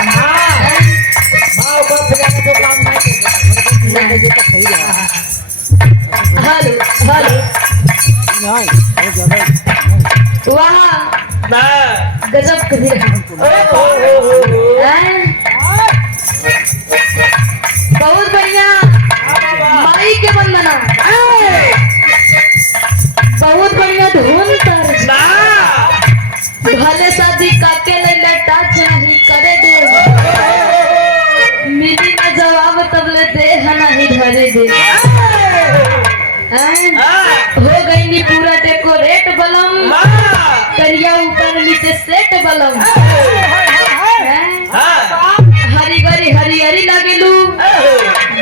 भाव बस जाने तो काम नहीं हेलो हेलो वाह गजब कबीर बहुत बढ़िया माई के वंदना बहुत बढ़िया धुन तर भले शादी काके ले टच नहीं करे दे मिली ना जवाब तबले दे नहीं धरे दे हो गई नी पूरा डेकोरेट बलम करिया ऊपर नीचे सेट बलम हरी गरी हरी हरी लागेलू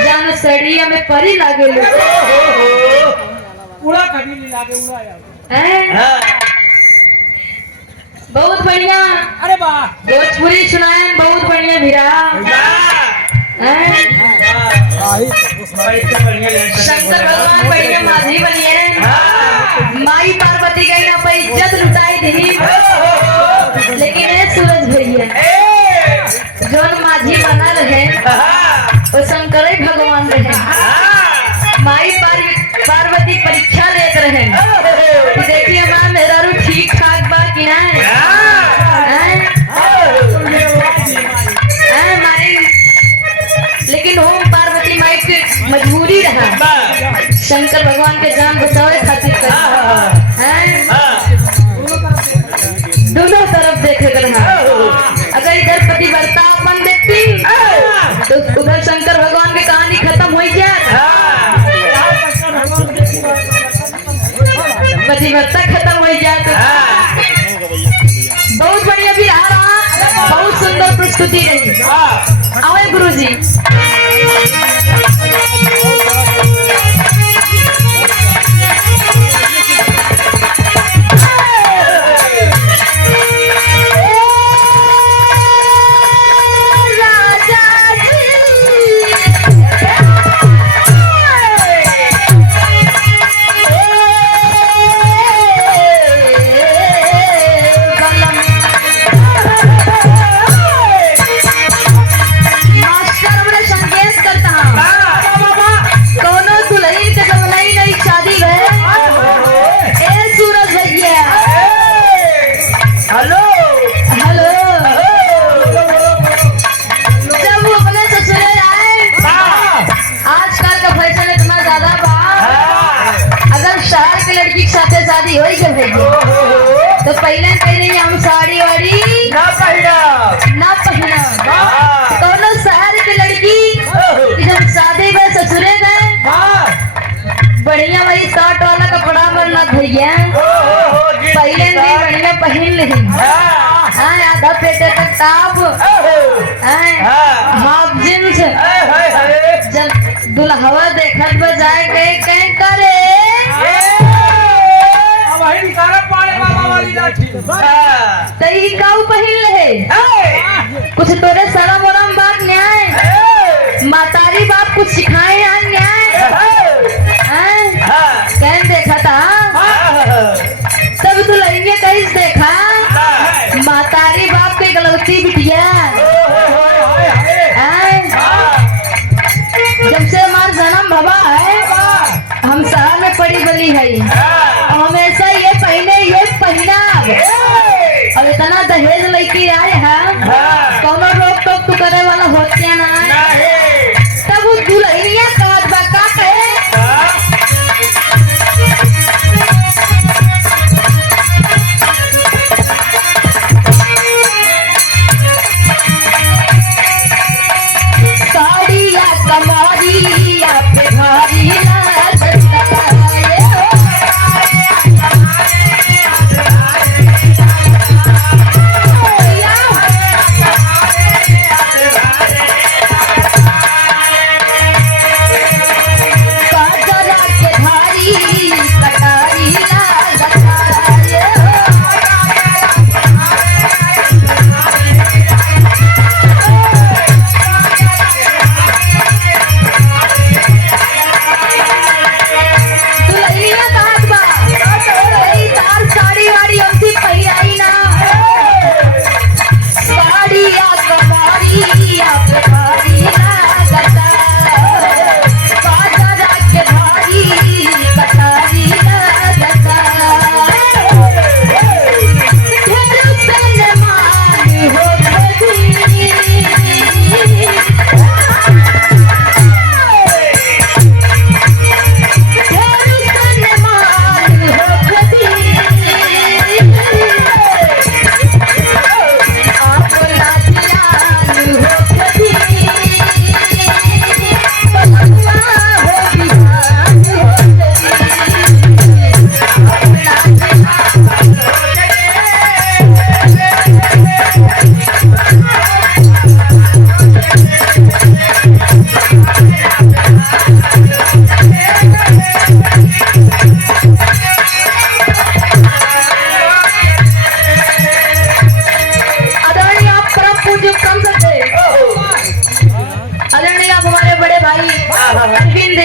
जान सड़िया में परी लागेलू पूरा कभी नहीं लागे उड़ा यार बहुत बढ़िया अरे वाह भोजपुरी सुनाए बहुत बढ़िया भिरा शंकर भगवान बढ़िया माझी बनिए माई पार्वती गई ना पर इज्जत लुटाई दी लेकिन ये सूरज भैया जोन माझी बना रहे वो शंकर भगवान रहे माई पार्वती परीक्षा लेते रहे देखिए माँ मेरा रू ठीक ठाक बा कि लेकिन होम पार्वती माई के मजबूरी रहा शंकर भगवान के जान बचावे खातिर दोनों तरफ देखे रहा अगर इधर पतिव्रता अपन देखती तो उधर शंकर भगवान की कहानी खत्म हो जाए पतिव्रता खत्म हो जाए बहुत बढ़िया भी आ रहा बहुत सुंदर प्रस्तुति रही आवे गुरुजी शादी हो तो पहले कह रही हम साड़ी वाड़ी ना पहना दोनों शहर की लड़की जब शादी में ससुरे गए बढ़िया वही शर्ट वाला कपड़ा मरना भैया पहले नहीं बढ़िया पहन ली आधा पेटे तक टॉप हाफ जींस जब दुल्हवा देखत बजाए गए कहीं करे तई काऊ पहिल है कुछ तोरे शरम वरम बात न्याय मातारी बाप कुछ सिखाए न्याय कैन देखा था तब तो लड़के कैसे देखा मातारी बाप के गलती बिटिया जब से हमारा जन्म भवा है हम शहर में पड़ी बली है हमेशा ये पहना और इतना दहेज लेके आए हैं कौनो रोक टोक तू करे वाला होते ना तब वो दुल्हनिया का कहे साड़िया कमरिया पे भारी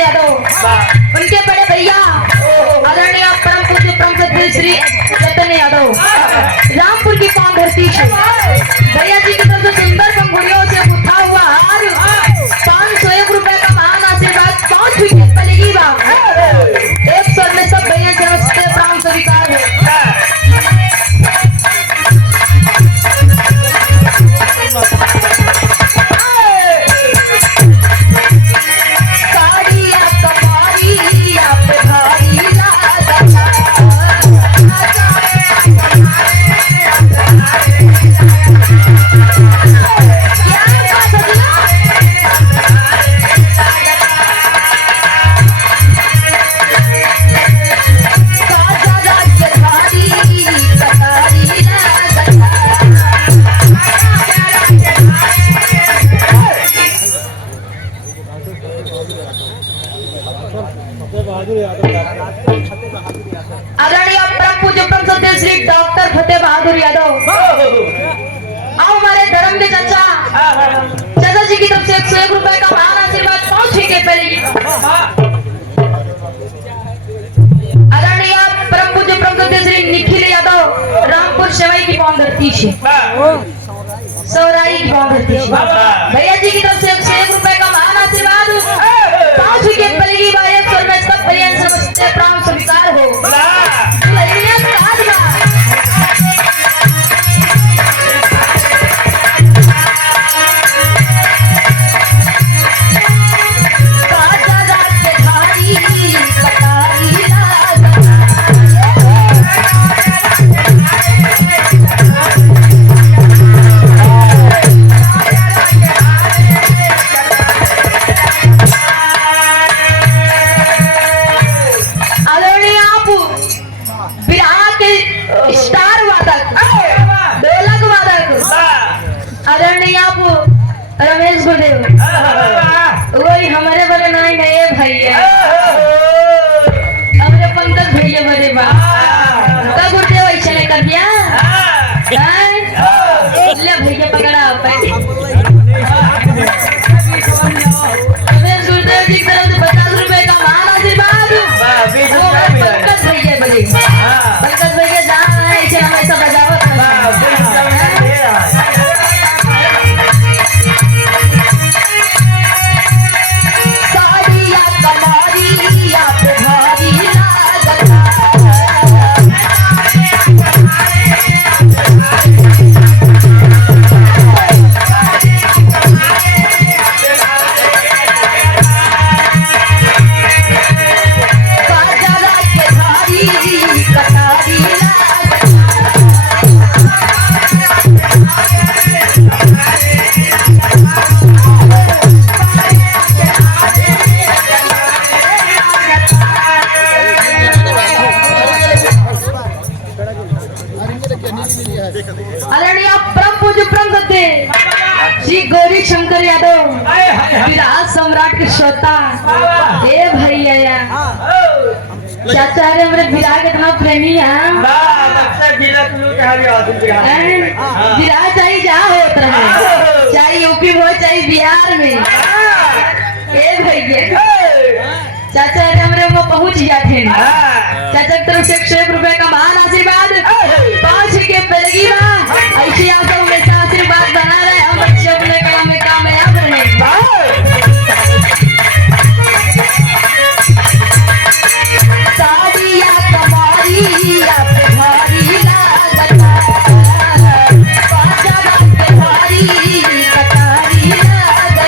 यादव, उनके बड़े भैया आदरणीय परम पूज्य परम सत्य श्री चैतन्य यादव, रामपुर की पावन धरती से भैया जी की तरफ से सुंदर पंखुड़ियों से गुथा हुआ हार 501 रुपए का महान आशीर्वाद 5 विकेट पड़ेगी बा। एक स्वर में सब भैया से नमस्ते प्राण स्वीकार है। आदरणीय परम पूज्य परम सत्य श्री डॉक्टर फतेह बहादुर यादव, आओ हमारे धर्म के चाचा चाचा जी की तरफ से 101 रुपए का महान आशीर्वाद 5 विकेट पड़ेगी। आदरणीय परम पूज्य परम सत्य श्री निखिल यादव, रामपुर सेवई की पावन धरती से सौराई की पावन धरती से भैया जी की तरफ से 101 रुपए का महान आशीर्वाद 5 विकेट पड़ेगी। भाई स्वर में सब भैया समझते प्राण स्वीकार हो। रमेश गुरुदेव वही हमारे बड़े नाई गए भैया हमारे पंकज भैया बड़े बाप गुरुदेव ऐसे ने कर दिया ले भैया पकड़ा रमेश गुरुदेव जी की तरफ से 50 रुपए का महान आशीर्वाद पंकज भैया बड़े पंकज भैया जहाँ है ऐसे हमेशा बजावत आदरणीय परम पूज्य परम सत्य श्री गौरी शंकर यादव, विराट सम्राट के श्रोता हे भैया चाचा रे हमारे विराट इतना प्रेमी है विराट चाहे जहाँ होता है चाहे यूपी में हो चाहे बिहार में हे भैया चाचा रे हमारे वो पहुंच जाते चाचा की तरफ से 101 रुपए का महान आशीर्वाद 5 विकेट पड़ेगी बा। ऐसे आप सब हमेशा आशीर्वाद बना रहे हम बच्चे अपने काम में कामयाब रहे। साड़िया कमारिया पे भारी लागता पाचा पे भारी कटारी लागता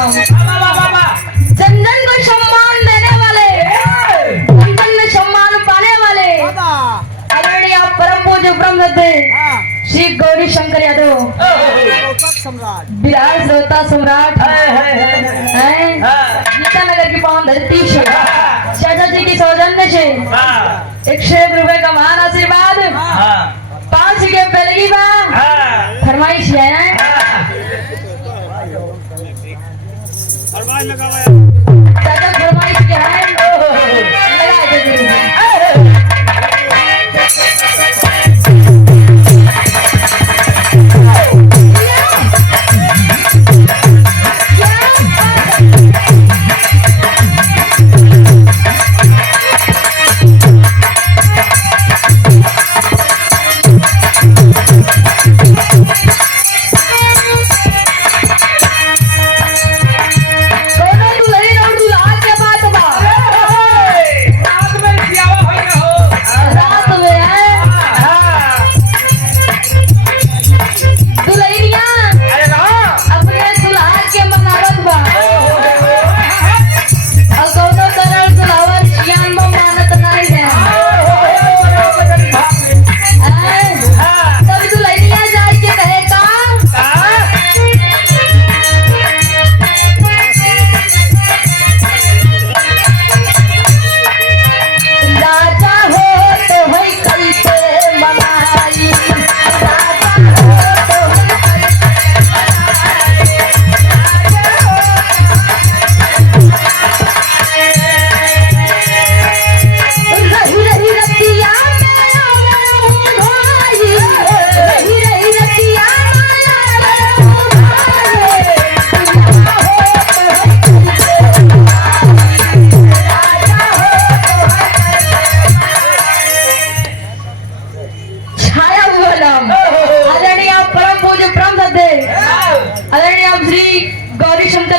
नाम। बाबा बाबा चंदन को सम्मान देने वाले, चंदन में सम्मान पाने वाले आदरणीय परम पूज्य ब्रह्म श्री गौरी शंकर यादव बिहार श्रोता सम्राट गीता नगर की पावन धरती से चाचा जी की सौजन्य से 101 रुपए का महान आशीर्वाद 5 के पहले की बात फरमाइश है चाचा फरमाइश क्या है लगा दे जरूर।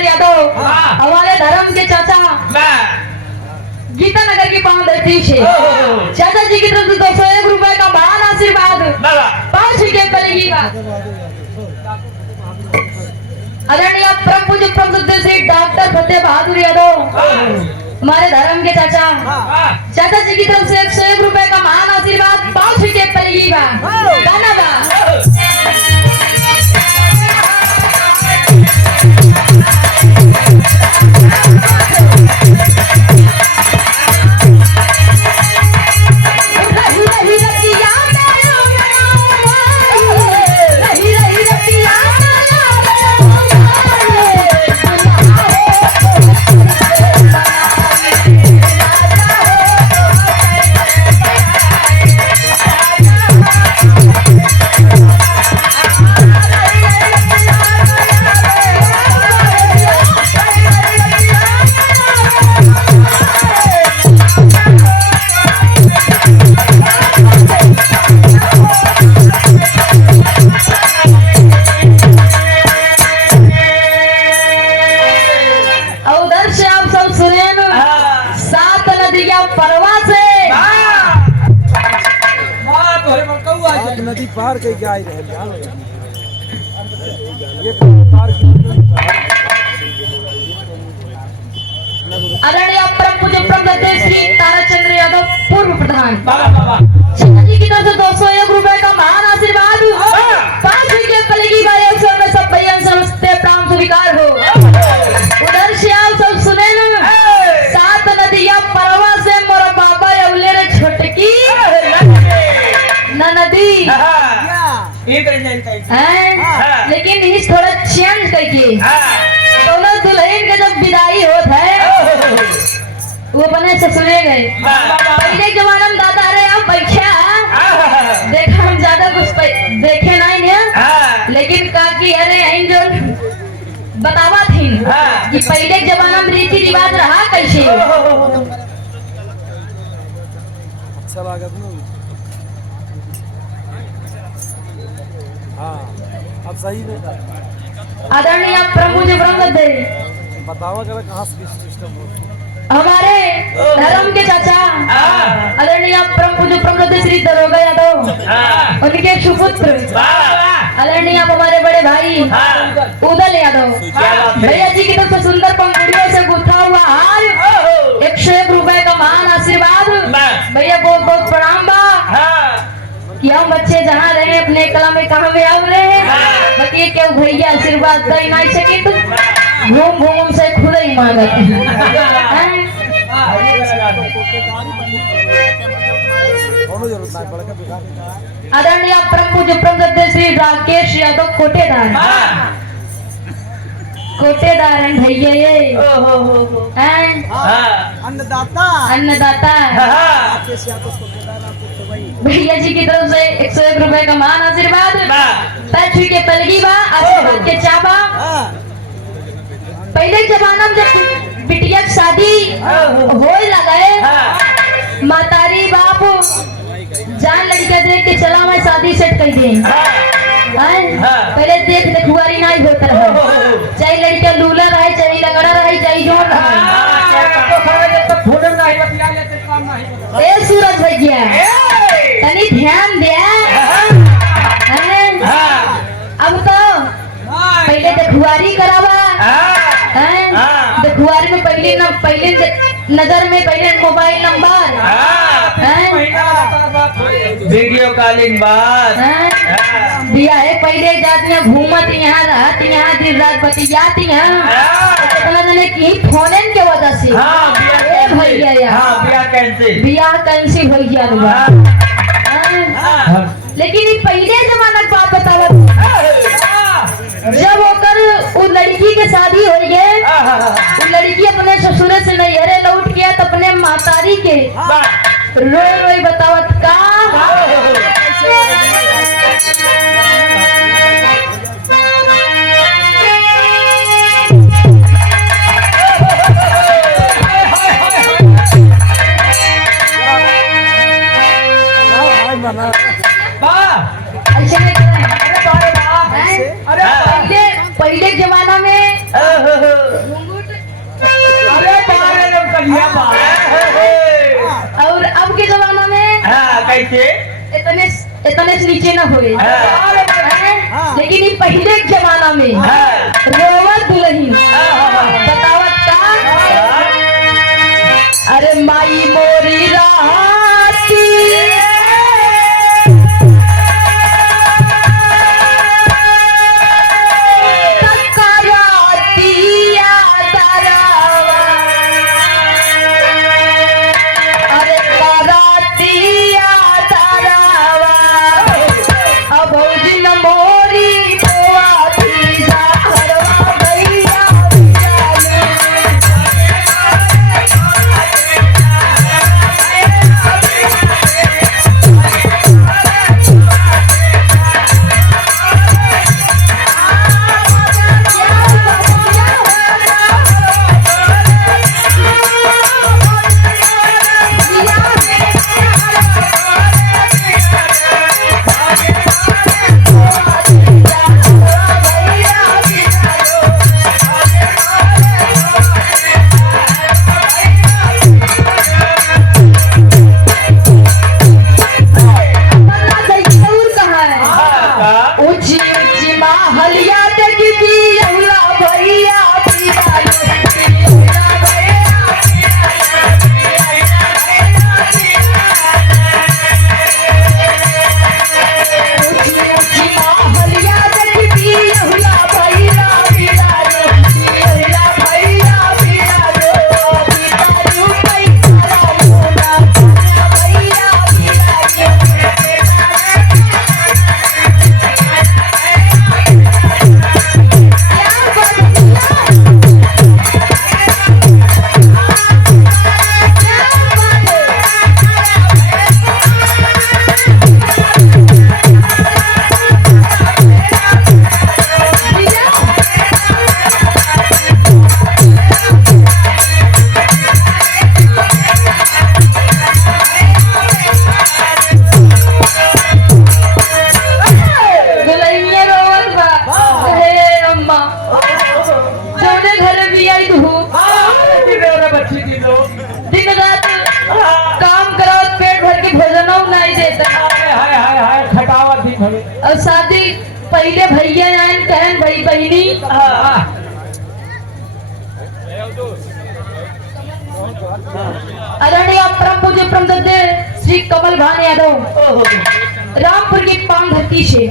हमारे धर्म के चाचा गीता नगर की पावन धरती से चाचा जी की तरफ से 201 रुपए का महान आशीर्वाद 5 के पलेगी बात आदरणीय परम पूज्य प्रसिद्ध श्री डॉक्टर फतेह बहादुर यादव हमारे धर्म के चाचा चाचा जी की तरफ से 101 रुपए का महान आशीर्वाद 5 के पलेगी बात गाना बा नदी पार के क्या आई रहे ये पार की आदरणीय परम पूज्य प्रसिद्ध श्री ताराचंद्र यादव पूर्व प्रधान चाचा जी की तरफ से 201 रुपए का महान आशीर्वाद 5 के पलेगी बाई अवसर में सब भैया समझते प्राण स्वीकार हो उधर से आप सब सुने न 7 नदियां परवा से मोरा बाबा अवले रे छोटकी न नदी लेकिन इस थोड़ा चेंज करके दोनों दुल्हन के जब विदाई होत है वो बने ससुरे गए पहले जमाना में दादा अरे आप बैठा देखा हम ज्यादा कुछ देखे नहीं है लेकिन काकी अरे इन जो बतावा थी कि पहले जमाना में रीति रिवाज रहा कैसे अच्छा लगा अब सही में आदरणीय प्रभु जी ब्रह्म दे बतावा जरा कहाँ से सिस्टम हो हमारे धर्म के चाचा आदरणीय प्रभु जी ब्रह्म दे श्री दरोगा यादव उनके सुपुत्र आदरणीय हमारे बड़े भाई उदल यादव भैया जी की तरफ से सुंदर पंखुड़ियों से गुथा हुआ हार, 101 रुपए का महान आशीर्वाद। भैया बहुत बहुत प्रणाम बा कि हम बच्चे जहाँ रहे अपने कला में कहाँ में अब रहे बतिए क्यों भैया आशीर्वाद दे नहीं सके तो घूम घूम से खुद ही मांगत हैं। दोनों जरूरत ना बड़का बिगाड़ आदरणीय परम पूज्य परम श्री राकेश यादव कोटेदार कोटेदार हैं भैया ये हैं अन्नदाता अन्नदाता राकेश यादव को केदार आपको तो भाई भैया जी की तरफ से 101 रुपए का महान आशीर्वाद। पैर छू के पलगी बा आशीर्वाद के चाबा। पहले के जमाना में जब बिटिया की शादी होए लगे मातारी बाप जान लड़का देख के चला मैं शादी सेट कर दे पहले देख देखुआरी नहीं होता रहा चाहे लड़का लूला रहे चाहे लगड़ा रहे चाहे जोर रहे। ए सूरज भैया तनी ध्यान दे अब तो पहले देखुआरी करावा देखुआरी में पहले नजर में पहले मोबाइल नंबर वीडियो कॉलिंग बात दिया है पहले जाती है घूमत यहाँ रहती यहाँ दिन रात बतियाती कितना जने की फोन के वजह से ए भैया यार बियाह कैंसिल हो गया लेकिन ये पहले जमाना की बात बतावत जब होकर वो लड़की के शादी हो गए वो लड़की अपने ससुर से नैहरे लौट गया तो अपने मातारी के रोई रोई बतावत का ऐसे नहीं पहले जमाना में और अब के जमाना में कैसे इतने से नीचे न हुए लेकिन ये पहले के जमाना में रोवत दुल्हन बतावत का अरे माई मोरी राती मोरी श्री कमल भान यादव रामपुर की पान धरती से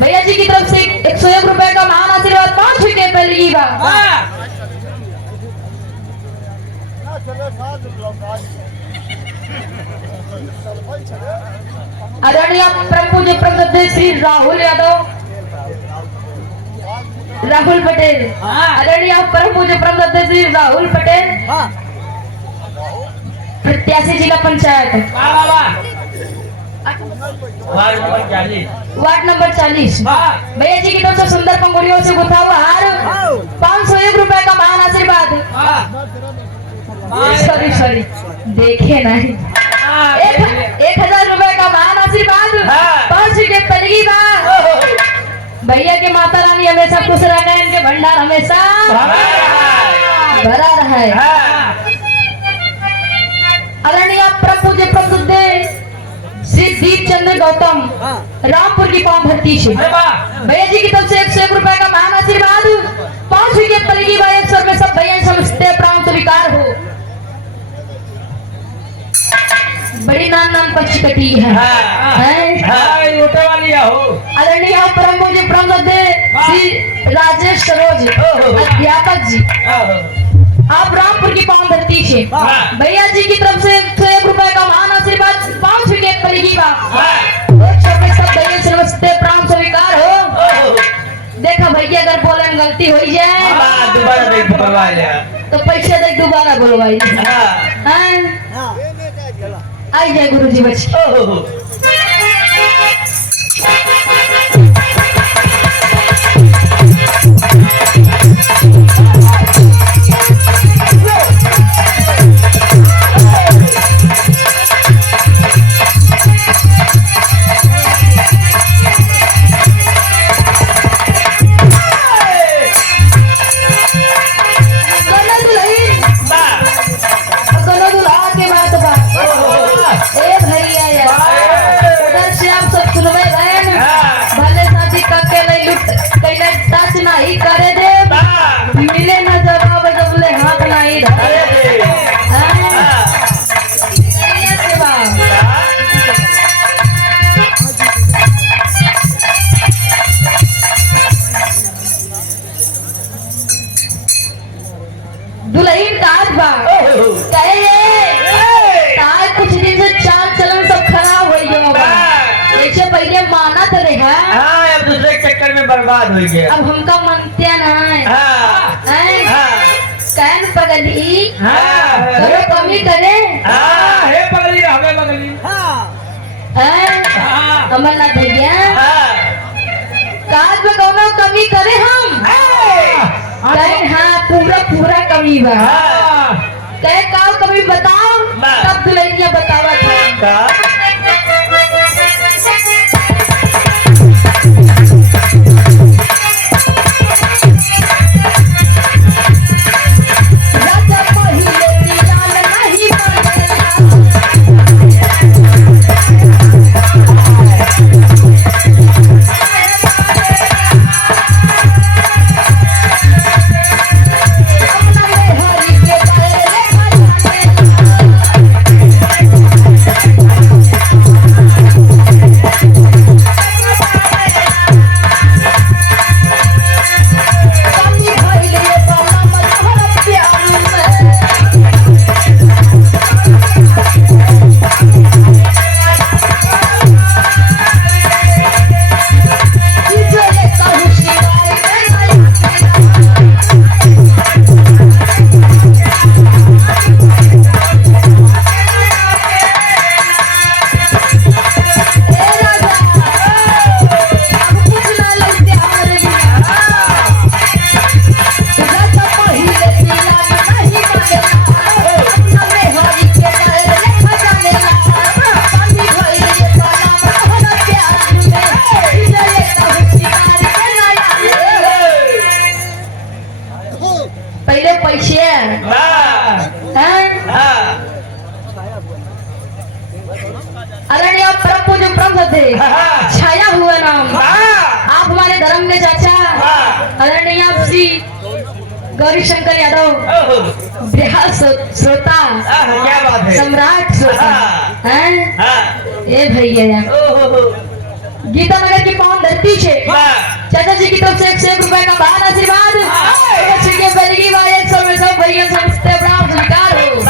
भैया जी की तरफ से 101 रुपए का महान आशीर्वाद 5 विकेट पे लगी बा। आदरणीय परम पूज्य प्रसिद्ध श्री राहुल यादव राहुल पटेल आदरणीय परम पूज्य प्रसिद्ध श्री राहुल पटेल प्रत्याशी जिला पंचायत वार्ड नंबर 40 भैया जी की तरफ से सुंदर पंगुड़ियों से गुथा हुआ हार 501 रुपए का महान आशीर्वाद। सॉरी देखे नहीं 1000 रुपए का महान आशीर्वाद 5 विकेट पलगी बात। भैया के माता रानी हमेशा खुश रहे, इनके भंडार हमेशा भरा रहे। आदरणीय परम पूज्य प्रसिद्ध श्री दीप चंद्र गौतम रामपुर की पान धरती से भैया जी की तरफ से 101 रुपए का महान आशीर्वाद 5 विकेट पलगी बात। 100 में सब भैया समझते प्राण स्वीकार हो। बड़ी नाम पक्ष कटी है आदरणीय परम पूज्य प्रसिद्ध श्री राजेश सरोज अध्यापक जी आप रामपुर की पावन धरती से भैया जी की तरफ से 101 रुपए का महान आशीर्वाद 5 विकेट पड़ेगी सब भैया से नमस्ते प्राण स्वीकार हो। देखा भैया अगर बोले गलती हो जाए तो पैसे देख दोबारा बोलवाई आई जाए गुरु जी बच। नहीं करे दे मिले न जवाब जबले हाथ नहीं दुल्हन काज बा कहे कुछ दिन से चाल चलन सब खराब हो गया जैसे पहले मानत रहे दूसरे चक्कर में बर्बाद हो गया। अब हमका मनते नहीं कैन पगली करो कमी करे हे पगली हमें पगली अमरनाथ भैया काज में कोनो कमी करे हम कहे हाँ पूरा कमी बा कहे का कमी बताओ तब दुल्हनिया बतावा था पहले पैसे आदरणीय परम पूज्य प्रसिद्ध छाया हुआ नाम आप हमारे धर्म के चाचा आदरणीय श्री गौरी शंकर यादव बिहार श्रोता क्या बात है सम्राट श्रोता हैं हाँ ए भैया गीता नगर की पावन धरती से चाचा जी की तरफ से 101 रुपए का महान आशीर्वाद बच्चे के बलगी वाले 100 में सब भैया समझते ब्राह्मण स्वीकार हो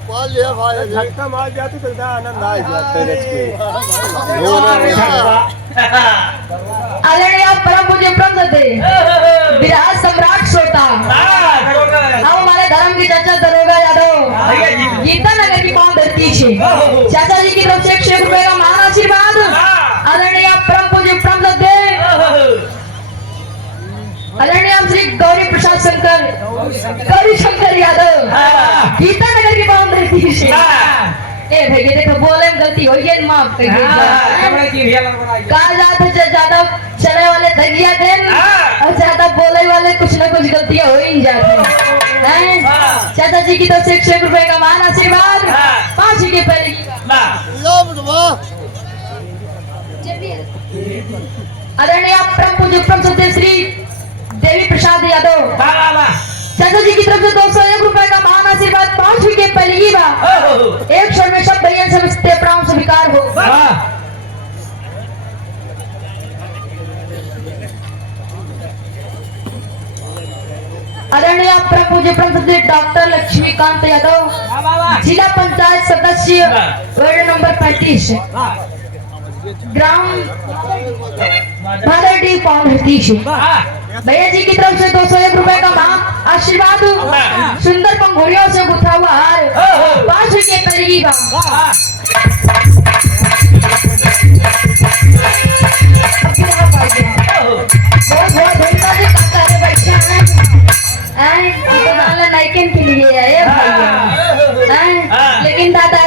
झटका मार जाती तो इतना आनंद आ जाते आदरणीय परम पूज्य प्रभु विराज सम्राट श्रोता हम हमारे धर्म की चर्चा दरोगा यादव गीता नगर की पावन धरती से चाचा जी की तरफ से 101 रुपए का महान आशीर्वाद आदरणीय परम पूज्य प्रभु आदरणीय श्री गौरी प्रसाद शंकर गौरी शंकर यादव गीता नगर की पावन धरती से ए भैया देखो बोले में गलती हो गई माफ कर कहा जाता है ज्यादा चले वाले धगिया देन और ज्यादा बोले वाले कुछ ना कुछ गलतियां हो ही जाती हैं चाचा जी की तरफ से 101 रुपए का महान आशीर्वाद 5 के पहले आदरणीय परम पूज्य प्रभु श्री देवी प्रसाद यादव चाचा जी की तरफ से 201 रुपए का महान आशीर्वाद 5 के पहली बार एक क्षण में सब भैया समझते प्राण स्वीकार हो आदरणीय परम पूज्य प्रभु डॉक्टर लक्ष्मीकांत यादव जिला पंचायत सदस्य वार्ड नंबर 35 ग्राम भादरडी पावन धरती भैया जी की तरफ से 201 रुपए का महान आशीर्वाद सुंदर पंखुड़ियों से गुथा हुआ हार 5 के पहली बार बहुत बहुत धन्यवाद जी काका रे बैठे हैं नाइकन के लिए आए भैया लेकिन दादा